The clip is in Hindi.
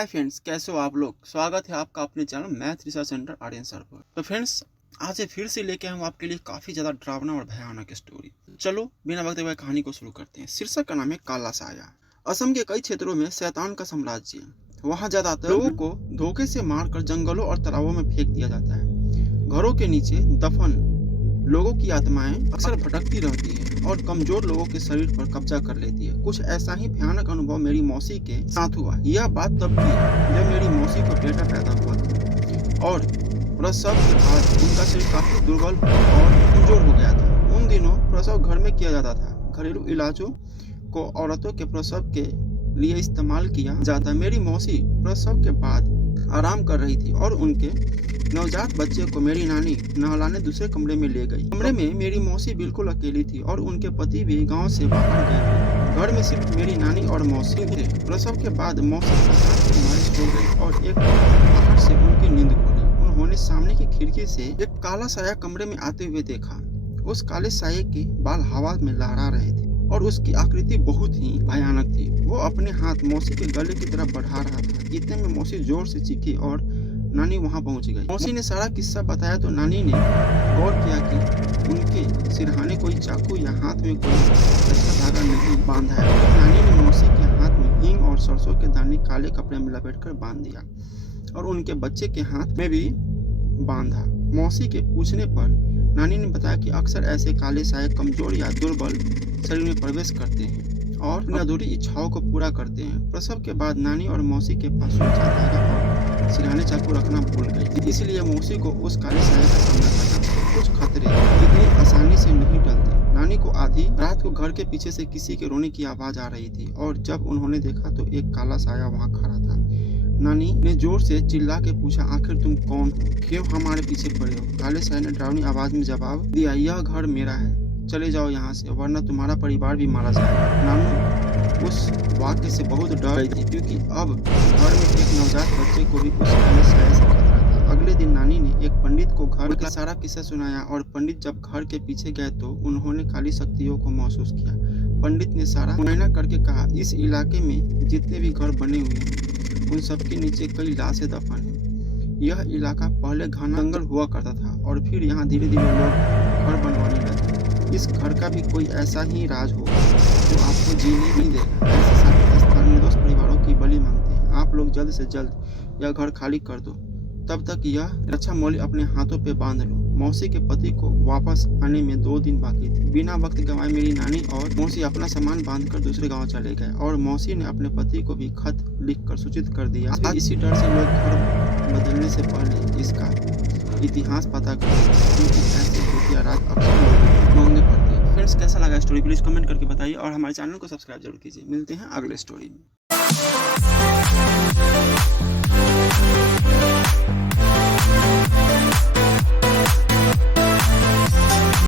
हाय फ्रेंड्स, कैसे हो आप लोग। स्वागत है आपका अपने channel math research centre Aryan sir पर। तो फ्रेंड्स, आज फिर से लेके हम आपके लिए काफ़ी ज़्यादा डरावना और भयानक स्टोरी। चलो बिना वक्त हुए कहानी को शुरू करते हैं। शीर्षक का नाम है काला साया। असम के कई क्षेत्रों में शैतान का साम्राज्य है। वहाँ ज्यादातर लोगों को धोखे से मारकर जंगलों और तालाबों में फेंक दिया जाता है। घरों के नीचे दफन लोगों की आत्माएं अक्सर भटकती रहती है और कमजोर लोगों के शरीर पर कब्जा कर लेती है। कुछ ऐसा ही भयानक अनुभव मेरी मौसी के साथ हुआ। यह बात तब की जब मेरी मौसी को बेटा पैदा हुआ था और प्रसव के बाद उनका शरीर काफी दुर्बल और कमजोर हो गया था। उन दिनों प्रसव घर में किया जाता था। घरेलू इलाजों को औरतों के प्रसव के लिए इस्तेमाल किया जाता। मेरी मौसी प्रसव के बाद आराम कर रही थी और उनके नवजात बच्चे को मेरी नानी नहलाने दूसरे कमरे में ले गई। कमरे में मेरी मौसी बिल्कुल अकेली थी और उनके पति भी गांव से बाहर गए थे। घर में सिर्फ मेरी नानी और मौसी थे। प्रसव के बाद मौसी मालिश हो गई और एक बाहर से उनकी नींद खुली। उन्होंने सामने की खिड़की से एक काला साया कमरे में आते हुए देखा। उस काले साये के बाल हवा में लहरा रहे थे और उसकी आकृति बहुत ही भयानक थी। वो अपने हाथ मौसी के गले की तरफ बढ़ा रहा था। इतने में मौसी जोर से चीखी और नानी वहां पहुंच गई। मौसी ने सारा किस्सा बताया तो नानी ने गौर किया कि उनके सिरहाने कोई चाकू या हाथ में कोई अच्छा धागा नहीं बांधा है। तो नानी ने मौसी के हाथ में हींग और सरसों के दाने काले कपड़े में लपेटकर बांध दिया और उनके बच्चे के हाथ में भी बांधा। मौसी के पूछने पर नानी ने बताया कि अक्सर ऐसे काले साये कमजोर या दुर्बल शरीर में प्रवेश करते हैं और अपनी अधूरी इच्छाओं को पूरा करते हैं। प्रसव के बाद नानी और मौसी के पास सुरक्षा धागा और सिरहाने चाकू रखना भूल गई, इसलिए मौसी को उस काले साये का सामना करना। कुछ खतरे इतनी आसानी से नहीं टलते। नानी को आधी रात को घर के पीछे से किसी के रोने की आवाज आ रही थी और जब उन्होंने देखा तो एक काला साया वहाँ खड़ा था। नानी ने जोर से चिल्ला के पूछा, आखिर तुम कौन हो, क्यों हमारे पीछे पड़े हो। काले साये ने डरावनी आवाज में जवाब दिया, यह घर मेरा है, चले जाओ यहाँ से वरना तुम्हारा परिवार भी मारा जाएगा। नानू उस वाक्य से बहुत डर गई थी क्योंकि अब घर में एक नवजात बच्चे को भी उस काले साये से खतरा था। अगले दिन नानी ने एक पंडित को घर का सारा किस्सा सुनाया और पंडित जब घर के पीछे गए तो उन्होंने काली शक्तियों को महसूस किया। पंडित ने सारा मुआयना करके कहा, इस इलाके में जितने भी घर बने हुए हैं उन सबके नीचे कई लाशें दफन हैं। यह इलाका पहले घना जंगल हुआ करता था और फिर यहाँ धीरे धीरे लोग घर बनवाने लगे। इस घर का भी कोई ऐसा ही राज होगा जो आपको जीने नहीं देगा। ऐसे स्थान निर्दोष परिवारों की बलि मांगते हैं। आप लोग जल्द से जल्द यह घर खाली कर दो, तब तक यह रक्षा मौली अपने हाथों पे बांध लो। मौसी के पति को वापस आने में 2 दिन बाकी थे। बिना वक्त गंवाए मेरी नानी और मौसी अपना सामान बांधकर दूसरे गांव चले गए और मौसी ने अपने पति को भी खत लिखकर सूचित कर दिया। आज इसी डर से लोग घर बदलने से पहले इसका इतिहास पता करें क्योंकि ऐसे भूतिया रात अक्सर लोग महंगे पड़ते हैं। फ्रेंड्स, कैसा लगा स्टोरी प्लीज कमेंट करके बताइए और हमारे चैनल को सब्सक्राइब जरूर कीजिए। मिलते हैं अगले स्टोरी में।